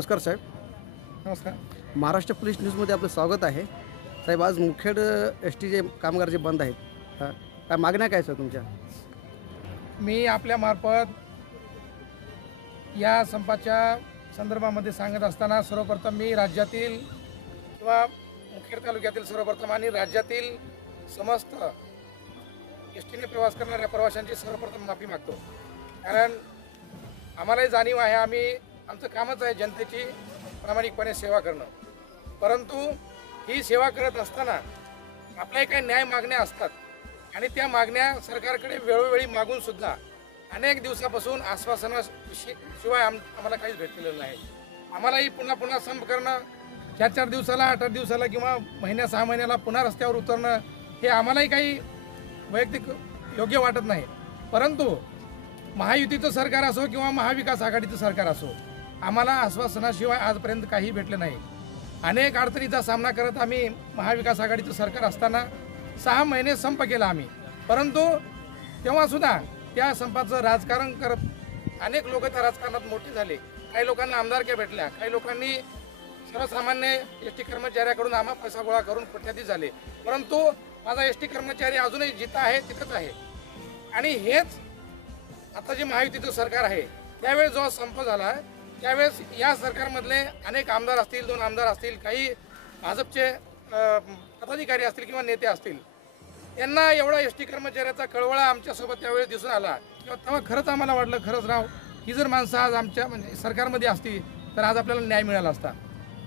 नमस्कार साहेब. नमस्कार. महाराष्ट्र पोलीस न्यूजमध्ये आपलं स्वागत आहे. साहेब, आज मुखेड एस-टी जे कामगार जे बंद आहेत, काय मागण्या काय सर तुमच्या? मी आपल्यामार्फत या संपाच्या संदर्भामध्ये सांगत असताना सर्वप्रथम मी राज्यातील किंवा मुखेड तालुक्यातील सर्वप्रथम आणि राज्यातील समस्त एस-टीने प्रवास करणाऱ्या प्रवाशांची सर्वप्रथम माफी मागतो. कारण आम्हालाही जाणीव आहे, आमचं कामच आहे जनतेची प्रामाणिकपणे सेवा करणं. परंतु ही सेवा करत असताना आपल्याही काही न्याय मागण्या असतात आणि त्या मागण्या सरकारकडे वेळोवेळी मागूनसुद्धा अनेक दिवसापासून आश्वासनाशिवाय आम्हाला काहीच भेटलेलं नाही. आम्हालाही पुन्हा पुन्हा संप करणं, 4-4 दिवसाला 8-8 दिवसाला किंवा महिन्या 6 महिन्याला पुन्हा रस्त्यावर उतरणं हे आम्हालाही काही वैयक्तिक योग्य वाटत नाही. परंतु महायुतीचं सरकार असो किंवा महाविकास आघाडीचं सरकार असो, आम्हाला आश्वासनाशिवाय आजपर्यंत काही भेटलं नाही. अनेक अडचणीचा सामना करत आम्ही महाविकास आघाडीचं सरकार असताना 6 महिने संप केला आम्ही. परंतु तेव्हासुद्धा त्या संपाचं राजकारण करत अनेक लोक त्या राजकारणात मोठे झाले. काही लोकांना आमदारक्या भेटल्या, काही लोकांनी सर्वसामान्य एस-टी कर्मचाऱ्याकडून आम्हा पैसा गोळा करून कोट्याधीश झाले. परंतु माझा एस-टी कर्मचारी अजूनही जिथं आहे तिथंच आहे. आणि हेच आता जे महायुतीचं सरकार आहे, त्यावेळेस जो संप झाला त्यावेळेस या सरकारमधले अनेक आमदार असतील, 2 आमदार असतील, काही भाजपचे पदाधिकारी असतील किंवा नेते असतील, यांना एवढा एस-टी कर्मचाऱ्याचा कळवळा आमच्यासोबत त्यावेळेस दिसून आला. तेव्हा खरंच आम्हाला वाटलं, खरंच राव, ही जर माणसं आज आमच्या म्हणजे सरकारमध्ये असती तर आज आपल्याला न्याय मिळाला असता.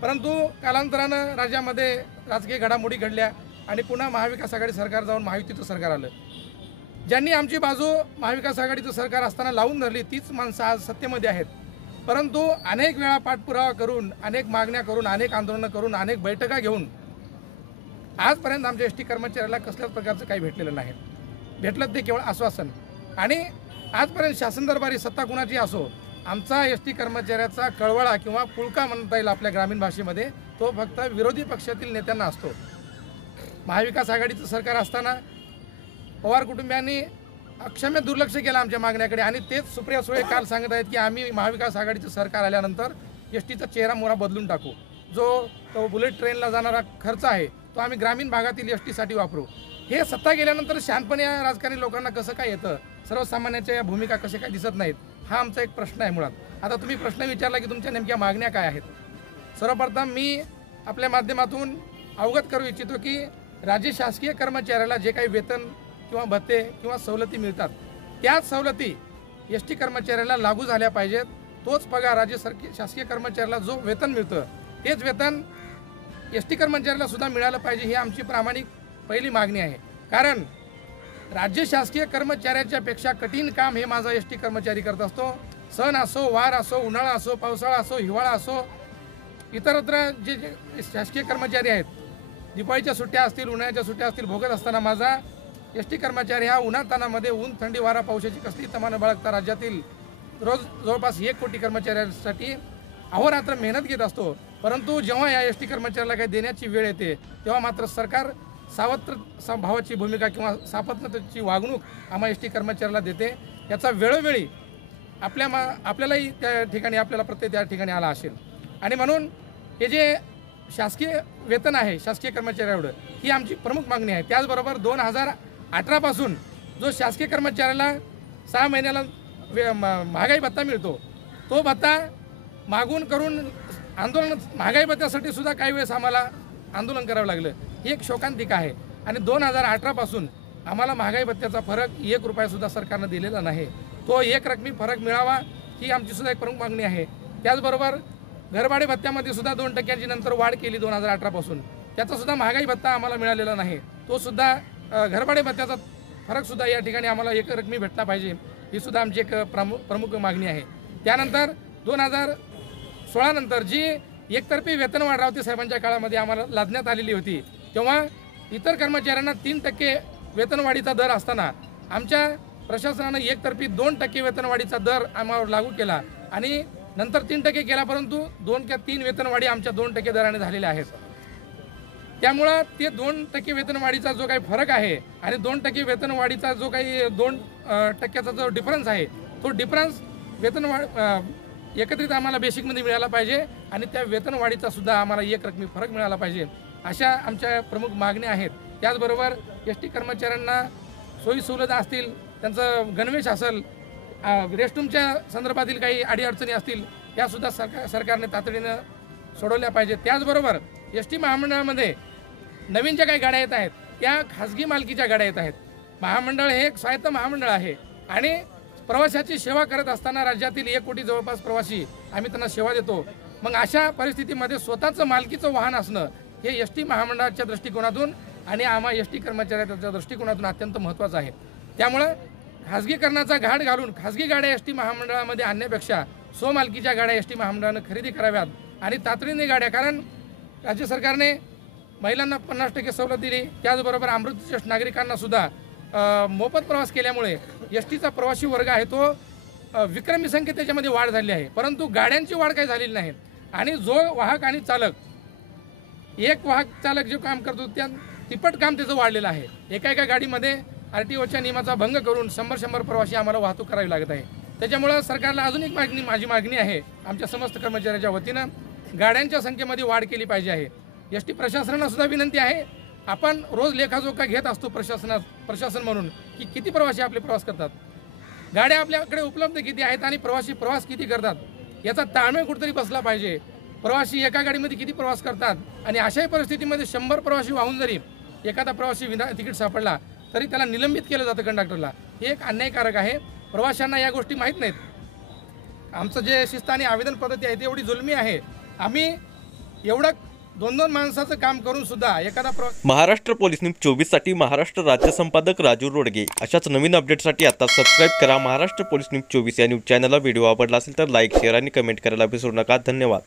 परंतु कालांतरानं राज्यामध्ये राजकीय घडामोडी घडल्या आणि पुन्हा महाविकास आघाडी सरकार जाऊन महायुतीचं सरकार आलं. ज्यांनी आमची बाजू महाविकास आघाडीचं सरकार असताना लावून धरली तीच माणसं आज सत्तेमध्ये आहेत. परंतु अनेक वेळा पाठपुरावा करून, अनेक मागण्या करून, अनेक आंदोलनं करून, अनेक बैठका घेऊन आजपर्यंत आमच्या एस-टी कर्मचाऱ्याला कसल्याच प्रकारचं काही भेटलेलं नाही. भेटलं ते केवळ आश्वासन. आणि आजपर्यंत शासन दरबारी सत्ता कुणाची असो, आमचा एस-टी कर्मचाऱ्याचा कळवळा किंवा पुळका म्हणता येईल आपल्या ग्रामीण भाषेमध्ये, तो फक्त विरोधी पक्षातील नेत्यांना असतो. महाविकास आघाडीचं सरकार असताना पवार कुटुंबियांनी अक्षम्य दुर्लक्ष केलं आमच्या मागण्याकडे. आणि तेच सुप्रिया सुळे काल सांगत आहेत की आम्ही महाविकास आघाडीचं सरकार आल्यानंतर एस-टीचा चेहरा मोहरा बदलून टाकू. तो बुलेट ट्रेनला जाणारा खर्च आहे तो आम्ही ग्रामीण भागातील एस-टीसाठी वापरू. हे सत्ता गेल्यानंतर शहाणपणे या राजकारणी लोकांना कसं काय येतं, सर्वसामान्यांच्या या भूमिका कशा काय दिसत नाहीत, हा आमचा एक प्रश्न आहे मुळात. आता तुम्ही प्रश्न विचारला की तुमच्या नेमक्या मागण्या काय आहेत. सर्वप्रथम मी आपल्या माध्यमातून अवगत करू इच्छितो की राज्य शासकीय कर्मचाऱ्याला जे काही वेतन किंवा भत्ते किंवा सवलती मिळतात, त्याच सवलती एस-टी कर्मचाऱ्याला लागू झाल्या पाहिजेत. तोच पगार राज्य शासकीय कर्मचाऱ्याला जो वेतन मिळतं तेच वेतन एस-टी कर्मचाऱ्याला सुद्धा मिळालं पाहिजे, ही आमची प्रामाणिक पहिली मागणी आहे. कारण राज्य शासकीय कर्मचाऱ्याच्या पेक्षा कठीण काम हे माझा एस-टी कर्मचारी करत असतो. सण असो, वार असो, उन्हाळा असो, पावसाळा असो, हिवाळा असो, इतरत्र जे शासकीय कर्मचारी आहेत, दिवाळीच्या सुट्ट्या असतील, उन्हाळ्याच्या सुट्ट्या असतील, भोगत असताना माझा एस-टी कर्मचारी हा उन्हातानामध्ये ऊन, थंडी, वारा, पावसाची कसली तमानं बाळगता राज्यातील रोज जवळपास 1 कोटी कर्मचाऱ्यांसाठी अहोरात्र मेहनत घेत असतो. परंतु जेव्हा या एस-टी कर्मचाऱ्याला काही देण्याची वेळ येते तेव्हा मात्र सरकार सावत्र भावाची भूमिका किंवा सापत्नतेची वागणूक आम्हा एस-टी कर्मचाऱ्याला देते. याचा वेळोवेळी आपल्यालाही त्या ठिकाणी आपल्याला प्रत्येक त्या ठिकाणी आला असेल. आणि म्हणून हे जे शासकीय वेतन आहे शासकीय कर्मचाऱ्याएवढं, ही आमची प्रमुख मागणी आहे. त्याचबरोबर 2018 पासून जो शासकीय कर्मचाऱ्याला 6 महिन्याला महागाई भत्ता मिळतो, तो भत्ता मागून करून आंदोलन, महागाई भत्त्यासाठी सुद्धा काही वेळेस आम्हाला आंदोलन करावं लागलं. ही एक शोकांतिका आहे. आणि 2018 पासून आम्हाला महागाई भत्त्याचा फरक 1 रुपयासुद्धा सरकारनं दिलेला नाही. तो एक रकमी फरक मिळावा ही आमची सुद्धा एक प्रमुख मागणी आहे. त्याचबरोबर घरभाडे भत्त्यामध्ये सुद्धा 2% नंतर वाढ केली 2018 पासून, त्याचासुद्धा महागाई भत्ता आम्हाला मिळालेला नाही. तो सुद्धा घरभाडे भत्त्याचा फरकसुद्धा या ठिकाणी आम्हाला एक रकमी भेटला पाहिजे, ही सुद्धा आमची एक प्रमुख मागणी आहे. त्यानंतर 2016 नंतर जी एकतर्फी वेतनवाढ रावते साहेबांच्या काळामध्ये आम्हाला लादण्यात आलेली होती, तेव्हा इतर कर्मचाऱ्यांना 3% वेतनवाढीचा दर असताना आमच्या प्रशासनानं एकतर्फी 2% वेतनवाढीचा दर आम्हाला लागू केला आणि नंतर 3% केला. परंतु 2 किंवा 3 वेतनवाढी आमच्या 2% दराने झालेल्या आहेत. त्यामुळं ते 2% वेतनवाढीचा जो काही फरक आहे आणि 2% वेतनवाढीचा जो काही 2% जो डिफरन्स आहे, तो डिफरन्स वेतनवाढ एकत्रित आम्हाला बेसिकमध्ये मिळाला पाहिजे आणि त्या वेतनवाढीचा सुद्धा आम्हाला एक रकमी फरक मिळाला पाहिजे, अशा आमच्या प्रमुख मागण्या आहेत. त्याचबरोबर एस टी कर्मचाऱ्यांना सोयीसुविधा असतील, त्यांचं गणवेश असेल, रेस्टरूमच्या संदर्भातील काही अडीअडचणी असतील, त्यासुद्धा सरकारने तातडीनं सोडवल्या पाहिजे. त्याचबरोबर एस टी महामंडळामध्ये नवीन ज्या काही गाड्या येत आहेत त्या खाजगी मालकीच्या गाड्या येत आहेत. महामंडळ हे एक स्वायत्त महामंडळ आहे आणि प्रवाशाची सेवा करत असताना राज्यातील 1 कोटी जवळपास प्रवासी आम्ही त्यांना सेवा देतो. मग अशा परिस्थितीमध्ये स्वतःचं मालकीचं वाहन असणं हे एस टी महामंडळाच्या दृष्टिकोनातून आणि आम्हा एस टी कर्मचाऱ्यांच्या दृष्टिकोनातून अत्यंत महत्त्वाचं आहे. त्यामुळं खाजगीकरणाचा घाट घालून खाजगी गाड्या एस टी महामंडळामध्ये आणण्यापेक्षा स्वमालकीच्या गाड्या एस टी महामंडळानं खरेदी कराव्यात आणि तातडीने गाड्या, कारण राज्य सरकारने महिलांना 50% सवलत दिली. त्याचबरोबर अमृत ज्येष्ठ नागरिकांना सुद्धा मोफत प्रवास केल्यामुळे एस टीचा प्रवासी वर्ग आहे तो विक्रमी संख्येत त्याच्यामध्ये वाढ झाली आहे, परंतु गाड्यांची वाढ काही झालेली नाही. आणि जो वाहक आणि चालक, एक वाहक चालक जे काम करतो त्या तिप्पट काम त्याचं वाढलेलं आहे. एका गाडीमध्ये RTOच्या नियमाचा भंग करून 100 प्रवासी आम्हाला वाहतूक करावी लागत आहे. त्याच्यामुळं सरकारला अजून एक माझी मागणी आहे, आमच्या समस्त कर्मचाऱ्यांच्या वतीनं गाड्यांच्या संख्येमध्ये वाढ केली पाहिजे आहे. एस टी प्रशासनाला सुद्धा विनंती आहे, आपण रोज लेखाजोखा घेत असतो प्रशासन म्हणून की किती प्रवासी आपले प्रवास करतात, गाड्या आपल्याकडे उपलब्ध किती आहेत आणि प्रवासी प्रवास किती करतात, याचा ताळमेळ कुठेतरी बसला पाहिजे. प्रवासी एका गाडीमध्ये किती प्रवास करतात आणि अशाही परिस्थितीमध्ये 100 प्रवासी वाहून जरी एखादा प्रवासी विना तिकीट सापडला तरी त्याला निलंबित केलं जातं कंडक्टरला. हे एक अन्यायकारक आहे. प्रवाशांना या गोष्टी माहीत नाहीत. आमचं जे शिस्त आणि आवेदन पद्धती आहे ती एवढी जुलमी आहे. आम्ही एवढं 2-2 माणसाचं काम करून सुद्धा एखादा महाराष्ट्र पोलीस न्यूज 24 साठी महाराष्ट्र राज्य संपादक राजू रोडगे. अशाच नवीन अपडेटसाठी आता सबस्क्राईब करा महाराष्ट्र पोलीस न्यूज 24 या न्यूज चॅनलला. व्हिडिओ आवडला असेल तर लाईक, शेअर आणि कमेंट करायला विसरू नका. धन्यवाद.